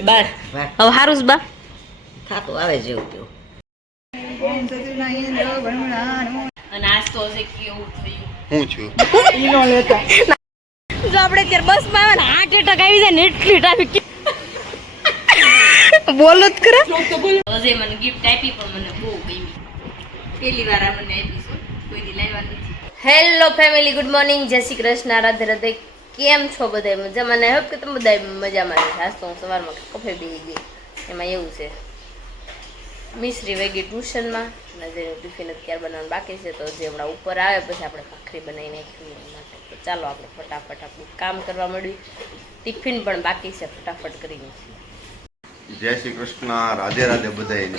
બાર હવે હારું જ બા થાતું આવે જેવું તેવું. અને આજ તો હશે કેવું થયું હું છું જો આપણે અત્યારે બસમાં આવે ને હાર્ટ એટેક આવી જાય ને એટલી ટ્રાફિક બોલો જ ખરા હજે મને ગિફ્ટ આપી પણ મને બહુ ગમી પહેલી વાર આ મને આપી છે કોઈ દી લાવ્યા નથી. હેલો ફેમિલી, ગુડ મોર્નિંગ, જય શ્રી કૃષ્ણ, રાધે રાધે. કેમ છો બધા મજામાં? ને હોપ કે તમે બધા મજામાં છે. આજ તો હું સવારમાં કફે બેસી ગઈ. એમાં એવું છે મિશ્રી વેગી ટ્યુશનમાં અને જેનું ટિફિન અત્યારે બનાવવાનું બાકી છે તો જે હમણાં ઉપર આવે પછી આપણે ભાખરી બનાવી નાખીએ માટે. તો ચાલો આપણે ફટાફટ આપણું કામ કરવા મળ્યું. ટિફિન પણ બાકી છે, ફટાફટ કરી નાખીએ. જય શ્રી કૃષ્ણ, રાધે રાધે બધાને.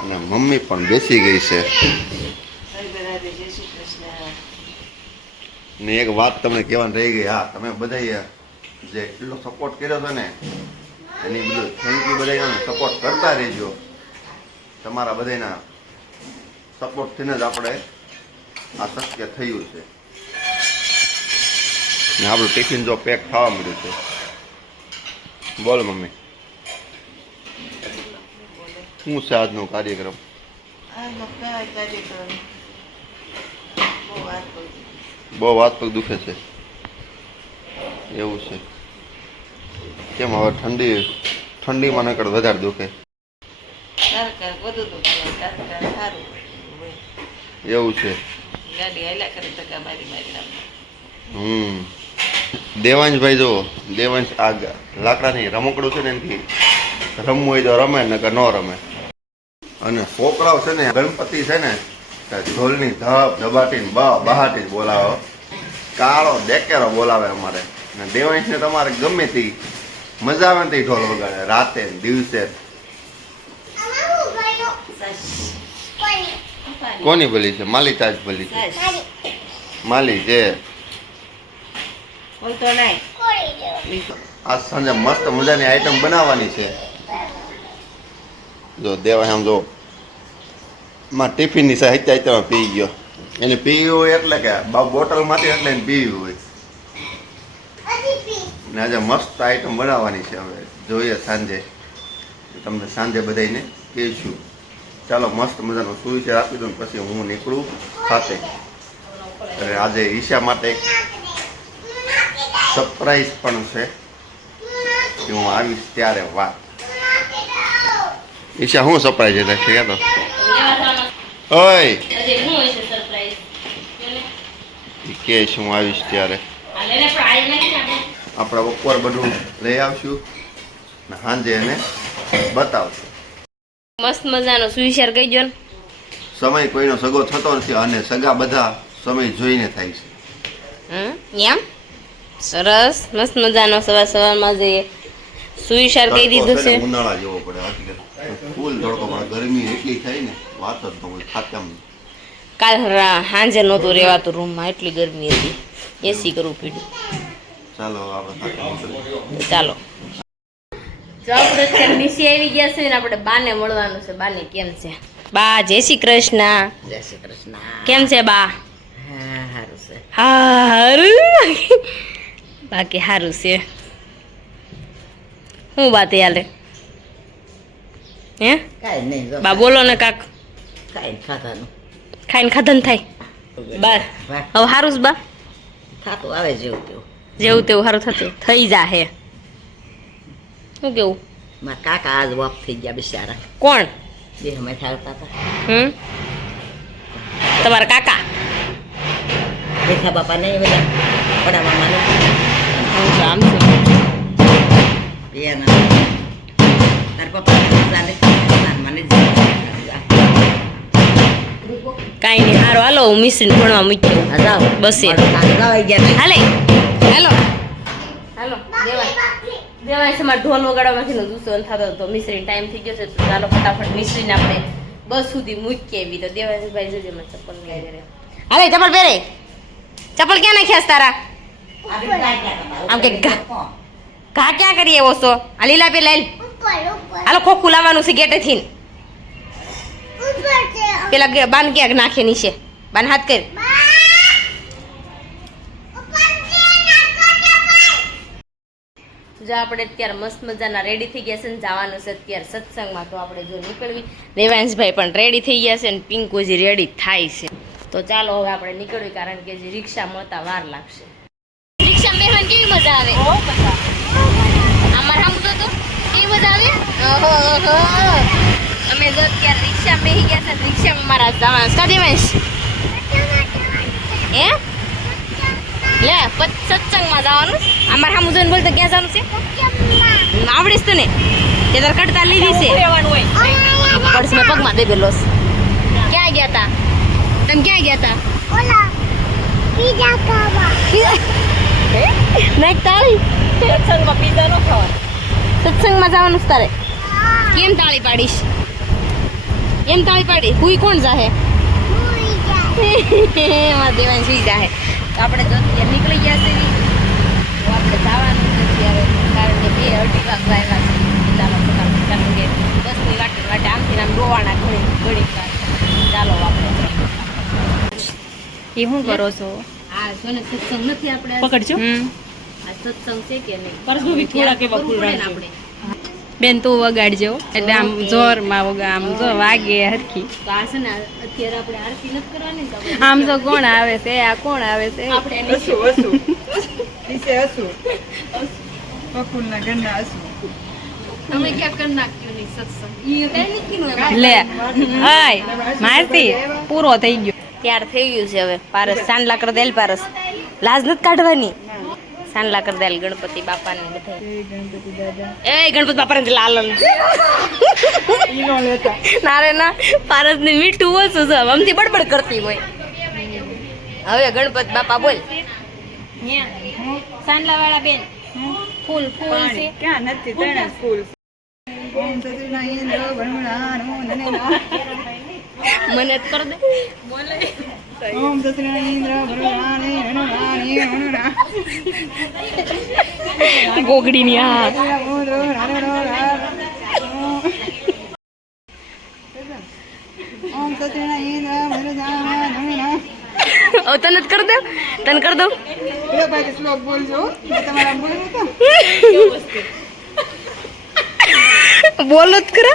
અને મમ્મી પણ બેસી ગઈ છે. ને એક વાત તમને કહેવાની રહી ગઈ. હા, તમે બધા જે એટલો સપોર્ટ કર્યો હતો ને એની બધું થેન્ક યુ. બધા સપોર્ટ કરતા રહેજો. તમારા બધાના સપોર્ટથી જ આપણે આ શક્ય થયું છે. ને આપણું ટિફિન જો પેક થવા મળ્યું છે. બોલ મમ્મી, શું છે આજનો કાર્યક્રમ? બહુ વાત પગ દુખે છે એવું છે? કેમ હવે ઠંડીમાં નકળ વધારે દુખે એવું છે? દેવાંશભાઈ જો દેવાંશ આ લાકડાની રમકડું છે ને એનાથી રમવું હોય તો રમે નકર ન રમે. અને છોકરાઓ છે ને ગણપતિ છે ને ઢોલની ધબ ધબાટી બહાટી જ બોલાવે. કાળો દેકેરો બોલાવે અમારે. ને દેવાંશને તમારે ગમે તે મજા આવે ને તે ઢોલ વગાડે રાતે દિવસે. કોની ભલી છે? માલી તાજ ભલી છે. માલી છે. આજ સાંજે મસ્ત મજાની આઈટમ બનાવવાની છે. જો દેવાય આમ જો માં ટિફિનની સાહિત્ય પી ગયો. એને પીવું હોય એટલે કે બોટલમાંથી એટલે એને પીવું હોય. ને આજે મસ્ત આઈટમ બનાવવાની છે. હવે જોઈએ સાંજે, તમને સાંજે બધાને કહીશું. ચાલો મસ્ત મજાનું સુવિચાર આપી દઉં પછી હું નીકળું ખાતે. અને આજે ઈશા માટે સરપ્રાઈઝ પણ છે કે હું આવીશ ત્યારે. વાત ઈશા શું સરપ્રાઈઝ છે તો ઓય કે હું આવીશ ત્યારે આપણે બપોર બધું લઈ આવશું ને સાંજે એને બતાવશું. મસ્ત મજાનો સુવિચાર કહી દો ને. સમય કોઈનો સગો થતો નથી અને સગા બધા સમય જોઈને થાય છે. એમ સરસ મસ્ત મજાનો સવારમાં જઈએ સુવિચાર કહી દીધો છે. ઉનાળા જેવો પડે ફૂલ તડકો પડે. ગરમી એટલી થાય ને વાત જ ન હોય. ખાતામાં કાલ સાંજે નહોતું રહેવાતું રૂમમાં, એટલી ગરમી હતી. એસી કરવું પડ્યું. ચાલો આપણે ચાલો જો આપણે અત્યારે નીચે આવી ગયા છે ને આપણે બાને મળવાનું છે. બાને કેમ છે? બા જય શ્રી કૃષ્ણ. જય શ્રી કૃષ્ણ. કેમ છે બા? હા, સારું છે. હારું બાકી સારું છે. શું વાત હાલે હે કાંઈ નહીં. બા બોલો ને કાક. કાંઈ ખાતાનું ખાઈને ખાધન થાય બા. હવે સારું જ બા થાતું આવે જેવું તેવું. જેવું તેવું સારું થતું થઈ જાહે. શું કેવું? મારા કાકા આજ વાપ થઈ ગયા બિચારા. કોણ? બે અમે થાળતા હતા. તમારા કાકા દેખા બાપા નહીં બધા બડા મામા નહીં. આમ છે બેના તાર પપ્પા ચાલે મને કાંઈ નહીં. સારું હાલો હું મિશ્રીને ભણવા મૂક્યો. જાઓ બસ હાલે હાલો હાલો દેવાય છે. મારે ઢોલ વગાડવામાંથી દૂસરો થતો હતો. મિશ્રીને ટાઈમ થઈ ગયો છે તો ચાલો ફટાફટ મિશ્રીને આપણે બસ સુધી મૂકી આવી. તો દેવાય ભાઈ જોજે મને ચપ્પલ નહીં પહેરે. હાલે ચપ્પલ પહેરે. ચપ્પલ ક્યાં નાખ્યા તારા? આમ કે ઘા ક્યાં કરીએ એવો છો? આ લીલા પે લઈ હાલો ખોખું લાવવાનું છે ગેટેથી. પેલા બાન ક્યાંક નાખે નીચે. બાન હાથ કર. જો આપણે અત્યારે મસ્ત મજાના રેડી થઈ ગયા છે ને જવાનું છે અત્યારે સત્સંગમાં. તો આપણે જો નીકળવી, દેવાંશભાઈ પણ રેડી થઈ ગયા છે ને પિંકુ હજી રેડી થાય છે. તો ચાલો હવે આપણે નીકળવી, કારણ કે જે રિક્ષા મળતા વાર લાગશે. રિક્ષા બેહવાની કેવી મજા આવે? અમારે આમ તો કેવી મજા આવે? ઓહો, અમે જો અત્યારે રિક્ષા બેસી ગયા છે, રિક્ષામાં મારા જવાનું કા દેવાંશ? હે લે સત્સંગમાં જવાનું. અમારે સામું જોઈને બોલતો ક્યાં જવાનું છે? આવડીશ તને કે તાર કડતા લીધી છે? પડશે મેં પગમાં દઈ દેલો. ક્યાં ગયા તા તમે? ક્યાં ગયા તા? નહીં તાળી સત્સંગમાં પીઝા નો ખાવા. સત્સંગમાં જવાનું છે તારે? કેમ તાળી પાડીશ? એમ તાળી પાડી હુઈ કોણ જાહે? એમાં દેવાન સુઈ જાહે. તો આપણે જો અત્યારે નીકળી ગયા છે, તો આપણે જવાનું છે અત્યારે, કારણ કે 2-2:30 વાગવા આવ્યા છે. ચાલો ફટાફટ, કારણ કે 10ની વાટે આમથી આમ રોવાના ઘડી વાર. ચાલો આપણે એ શું કરો છો? આ જો ને સત્સંગ નથી આપણે પકડજો. આ સત્સંગ છે કે નહીં? પરસું થોડા કેવા ફૂલ કરવું પડે ને રાખજો. આપણે. બેન તું વગાડજો એટલે આમ જોરમાં આમ જો વાગે હરખી. તો આ છે ને અત્યારે આપણે આરતી નથી કરવાની ને, તો આપણે આમ તો કોણ આવે છે? આ કોણ આવે છે? આપણે એની અમે ક્યાં કરી નાખ્યું નહીં સત્સંગ. ઈ કઈ નથી કીધું એમ. લે હાય મારતી પૂરો થઈ ગયો. તૈયાર થઈ ગયું છે હવે. પારસ સાંડલા કરી દેલ. પારસ લાજ નથી કાઢવાની. સાંડલા કરી દેલ ગણપતિ બાપાને બધા. એ ગણપતિ બાપાને લાલ ના રે ના, પારસ ને મીઠું ઓછું છે, અમથી બડબડ કરતી હોય. હવે ગણપતિ બાપા બોલ. સાંડલા વાળા બેન ફૂલ ફૂલ છે. ક્યાં નથી તણે સ્કૂલ ઓમ સચિના ઇન્દ્ર વરુણાનો નનેના મને જ કર દે. ઓમ સચિના ઇન્દ્ર વરુણાને નનેનાને વરુણા ગોગડીની આ ઓમ સચિના ઇન્દ્ર વરુણાને નનેના. હવે તને જ કર દે. તને કર દઉં. એ ભાઈ શ્લોક બોલજો મેં તમારા બોલ્યો તો બોલો જ કરે.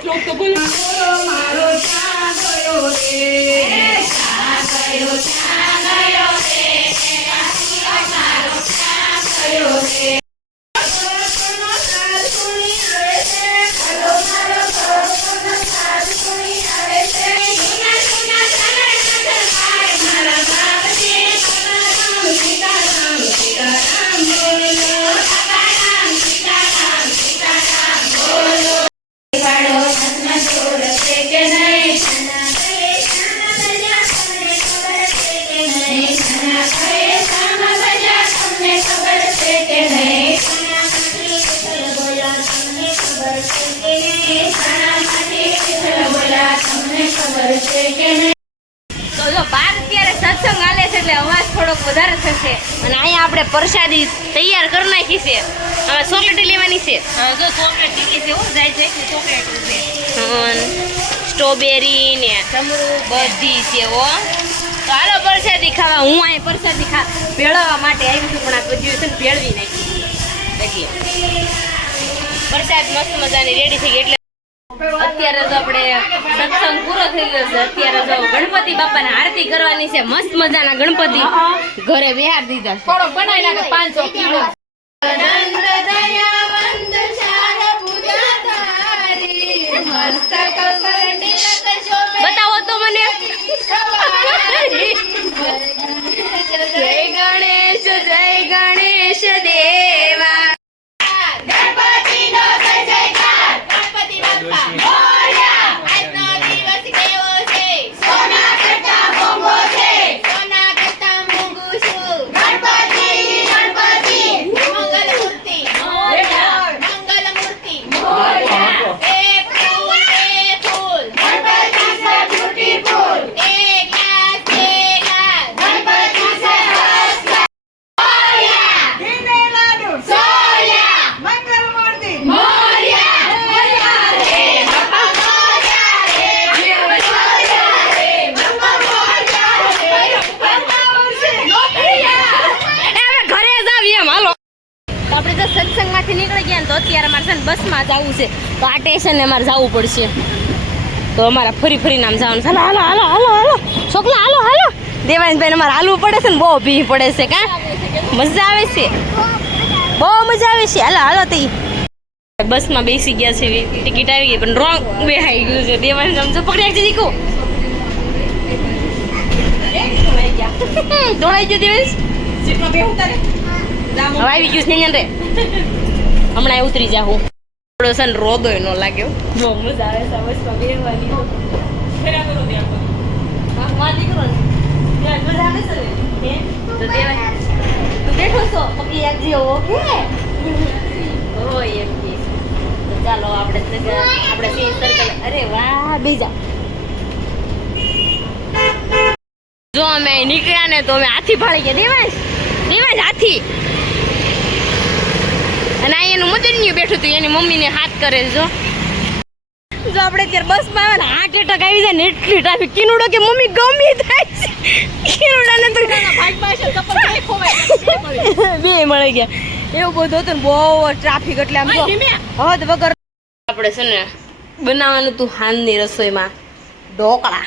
તો જો બાર અત્યારે સત્સંગ હાલે છે એટલે અવાજ થોડોક વધારે થશે. અને અહીંયા આપણે પ્રસાદી તૈયાર કરી નાખી છે. હવે ચોકલેટી લેવાની છે. જો ચોકલેટ ટીકી છે હો, જાય છે ચોકલેટ છે. સ્ટ્રોબેરી ને ચમરૂ બધી છે હો. તો હાલો પ્રસાદી ખાવા. હું અહીંયા પ્રસાદી ભેળવવા માટે આવી છું, પણ આ બધું છે ને ભેળવી નાખી. એટલે પ્રસાદ મસ્ત મજાની રેડી થઈ ગઈ. એટલે અત્યારે તો આપણે સત્સંગ પૂરો થઈ ગયો છે. અત્યારે તો ગણપતિ બાપાની આરતી કરવાની છે. મસ્ત મજાના ગણપતિ ઘરે બિહાર દીધા છે. થોડો બનાવી નાખે 500 કિલો. બતાવો તો મને. જય ગણેશ દેવા. ને તો અત્યારે અમારે છે ને બસમાં જવું છે તો આ સ્ટેશને અમારે જવું પડશે તો અમારે ફરી ફરીને આમ જવાનું ચાલો હાલો હાલો હાલો હાલો છોકલા હાલો હાલો દેવાંશભાઈને અમારે હાલવું પડે છે ને બહુ ભીડ પડે છે કા મજા આવે છે બહુ મજા આવે છે હાલો હાલો તી બસમાં બેસી ગયા છે ટિકિટ આવી ગઈ પણ રોંગ બેહાઈ ગયું છે દેવાંશ આમ જો પકડી રાખજે દીકુ દોડાઈ ગયો દેવાંશ સીટમાં બેહું તારે હવે આવી ગયું છે રે હમણાં ઉતરી જાઉં થોડો છે ને રોદોય ન લાગ્યો બહુ મજા આવે છે બસમાં બેસવાની મારી કરો ને મજા આવે છે ને તો દેવાય તું બેઠો છો પકડી રાખજે ઓકે ઓય એમ કે તો ચાલો આપણે સિંહ સર્કલ અરે વાહ બીજા જો અમે નીકળ્યા ને તો અમે હાથી ભાળી ગયા દેવાંશ હાથી અને આ એનું મદનિયું બેઠું હતું એની મમ્મીને હાથ કરે જો આપણે અત્યારે બસમાં આવે ને હાર્ટ એટેક આવી જાય ને એટલી ટ્રાફિક કિનુડો કે મમ્મી ગમી થાય છે કિનુડાને તો બે મળી ગયા એવું બધું હતું ને બહુ ટ્રાફિક એટલે આમ જો હદ વગર આપણે છે ને બનાવવાનું હતું હાંજની રસોઈમાં ઢોકળા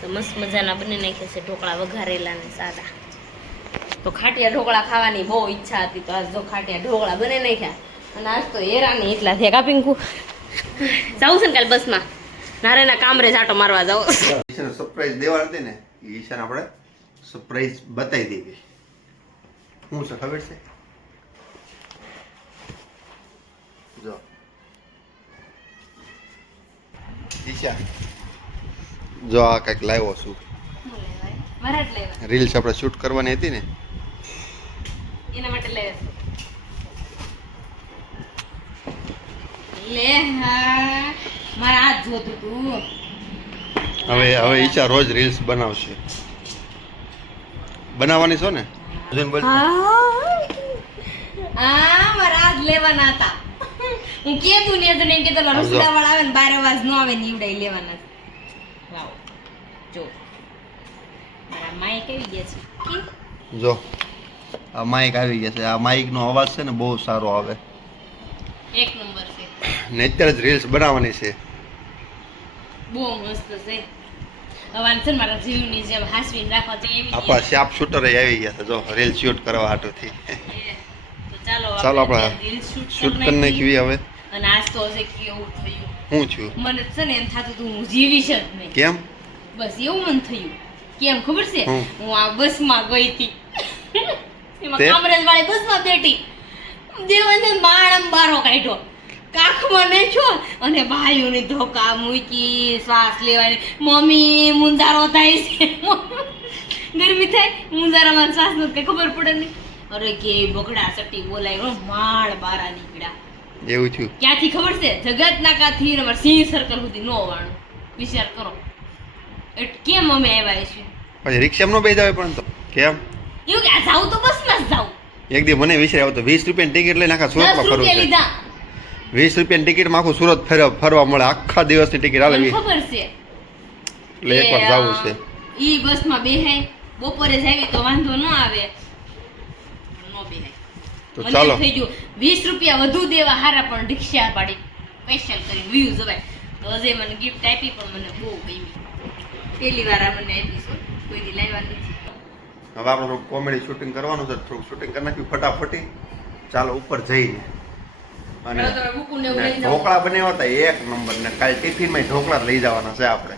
તો મસ્ત મજાના બની નાખ્યા છે ઢોકળા વઘારેલા ને સાદા તો ખાટિયા ઢોકળા ખાવાની બહુ ઈચ્છા હતી તો આજ જો ખાટિયા ઢોકળા બને નાખ્યા અને આજ તો હેરાની એટલા થયા કાપિંકુ જાઉં છે ને કાલે બસમાં નારેના કામરે જાટો મારવા જાવ ઈશાને સરપ્રાઈઝ દેવા હતી ને એ ઈશાને આપણે સરપ્રાઈઝ બતાવી દેવી શું છે ખબર છે જો ઈશા જો આ કંઈક લાવ્યો છું રીલ્સ આપણે શૂટ કરવાની હતી ને એના માટે લે લે હા મારા હાથ જોતું તું હવે ઈશા રોજ રીલ્સ બનાવશે બનાવવાની છો ને બોલ આ મારા હાથ લેવાના હતા હું કીધું ને તને કે તો રસોડા વાળા આવે ને 12 વાજ નો આવે ને ઈવડાઈ લેવાના વાવ જો મારા માઈક આવી ગયા છે જો આ માઇક આવી ગયા છે આ માઇકનો અવાજ છે ને બહુ સારો આવે એક નંબર છે ને અત્યારે જ રીલ્સ બનાવવાની છે બહુ મસ્ત છે હવાન છે ને મારા જીવની જેમ હાસવીને રાખવા જોઈએ એવી આપણા શાર્પ શૂટર આવી ગયા છે જો રીલ શૂટ કરવા હાટુથી તો ચાલો ચાલો આપણે શૂટ કરી નાખીએ હવે અને આજ તો હશે કેવું થયું હું છું મને છે ને એમ થતું હતું હું જીવીશ જ નહીં કેમ બસ એવું મન થયું કેમ ખબર છે હું આ બસમાં ગઈ હતી એમાં તે? કામરેજ વાળી બસમાં બેઠી દેવાને માણમ બારો કાઢ્યો કાખમાં નાખ્યો અને ભાઈઓની ધોકા મૂકી શ્વાસ લેવાની મમ્મી મુંજારો થાય છે ગરમી થાય મુંજારામાં શ્વાસ નો કઈ ખબર પડે નહીં અરે કે બગડા સટી બોલાય માળ બારા નીકળ્યા એવું થયું ક્યાંથી ખબર છે જગત નાકાથી ને અમારે સિંહ સર્કલ સુધી નો વાણું વિચાર કરો કેમ અમે આવ્યા છીએ પછી રિક્ષામાં નો બેસી આવે પણ તો કેમ એવું કે આ જાઉં તો બસમાં જ જાઉં એક દી મને વિચાર આવ્યો તો 20 રૂપિયાની ટિકિટ લઈને આખા 10 સુરતમાં ફરવું રૂપિયા છે લીધા 20 રૂપિયાની ટિકિટમાં આખું સુરત ફરવા મળે આખા દિવસની ટિકિટ હાલે મને ખબર છે એટલે એકવાર જવું છે ઈ બસમાં બેહાય બપોરે જાવી તો વાંધો ન આવે નો બેહાય તો મને ચાલો એમ થઈ ગયું 20 રૂપિયા વધુ દેવા હારા પણ રિક્ષા પાડી સ્પેશિયલ કરી વ્યૂ જવાય તો અજય મને ગિફ્ટ આપી પણ મને બહુ ગમી પહેલી વાર આ મને આપી છે કોઈ દી લાવ્યા નથી હવે આપણે થોડું કોમેડી શૂટિંગ કરવાનું છે થોડું શૂટિંગ કરી નાખ્યું ફટાફટી ચાલો ઉપર જઈને અને હવે તમે બુકુને એવું લઈ જાઓ. ઢોકળા બનાવ્યા હતા એક નંબર ને કાલે ટિફિનમાં ઢોકળા જ લઈ જવાના છે આપણે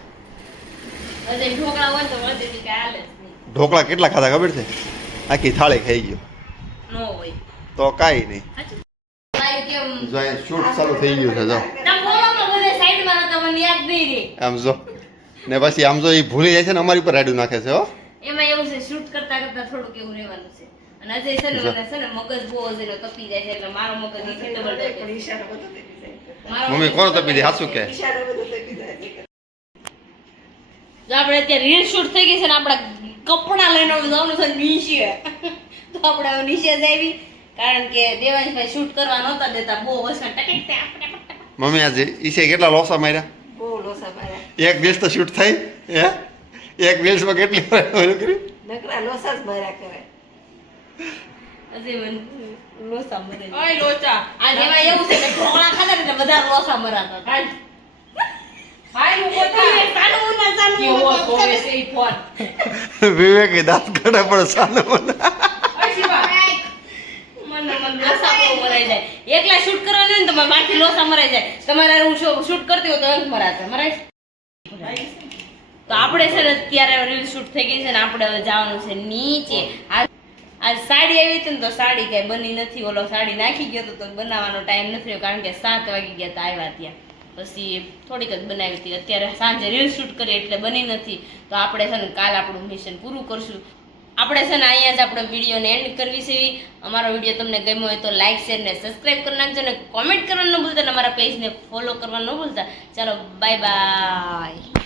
અજય ઢોકળા હોય તો વધે દી કાંઈ હાલે જ નહીં ઢોકળા કેટલા ખાધા ખબર છે આખી થાળી ખાઈ ગયો નો હોય તો કાંઈ નહીં સાચું ભાઈ કેમ જો અહીં શૂટ ચાલુ થઈ ગયું છે જો તમ બોલો બધે સાઈડમાં તો મને યાદ નહીં રહે આમ જો ને પછી આમ જો એ ભૂલી જાય છે ને અમારી ઉપર રાડું નાખે છે હો એમાં એવું છે શૂટ કરતા કરતા થોડુંક એવું રહેવાનું છે અને અજય છે ને મને છે ને મગજ બહુ અજયનો તપી જાય છે એટલે મારો મગજ નીચે ડબલ પણ ઈશાનો બધો તપી જાય મારો મમ્મી કોણ તપી દે હાસુ કે ઈશાનો બધો તપી જાય જો આપણે અત્યારે રીલ શૂટ થઈ ગઈ છે ને આપણા કપડા લઈને જવાનું છે નીચે તો આપણે હવે નીચે જ આવી કારણ કે દેવાંશભાઈ શૂટ કરવા નહોતા દેતા બહુ વસણ ટકે મમ્મી આજે ઈશે કેટલા લોસા માર્યા બહુ લોસા માર્યા એક દિવસ તો શૂટ થઈ હે એક દિવસમાં કેટલી વાર ઓલું કર્યું નકરા લોસા જ માર્યા કરે હજી મને લોસા મરે છે. ઓય લોચા આ જેમાં એવું છે કે ઢોકળા ખાધા ને એટલે બધા લોસા મરાતા હતા. હાય હું કોથા સાનું ના સાનું કેવો કોવે છે ઈ ફોન વિવેક દાંત કાઢે પણ સાનું ઓય શિવા મને લોસા બહુ મરાઈ જાય. એકલા શૂટ કરવાનું હોય ને તો મારા માથે લોસા મરાઈ જાય. તમારે હું શૂટ કરતી હોય તો એમ મરાતા મરાય. તો આપણે છે ને અત્યારે રીલ શૂટ થઈ ગઈ છે ને આપણે હવે જવાનું છે નીચે. આ સાડી આવી હતી ને તો સાડી કઈ બની નથી. ઓલો સાડી નાખી ગયો તો બનાવવાનો ટાઈમ નથી રહ્યો કારણ કે 7 વાગી ગયા હતા આવ્યા ત્યાં. પછી થોડીક જ બનાવી હતી. અત્યારે સાંજે રીલ શૂટ કરી એટલે બની નથી. તો આપણે છે ને કાલ આપણું મિશન પૂરું કરશું. આપણે છે ને અહીંયા જ આપણો વિડીયોને એન્ડ કરવી છે. અમારો વિડીયો તમને ગમ્યો હોય તો લાઈક શેર ને સબસ્ક્રાઈબ કરી નાખજો અને કોમેન્ટ કરવાનું ન ભૂલતા અને અમારા પેજને ફોલો કરવાનું ન ભૂલતા. ચાલો બાય બાય.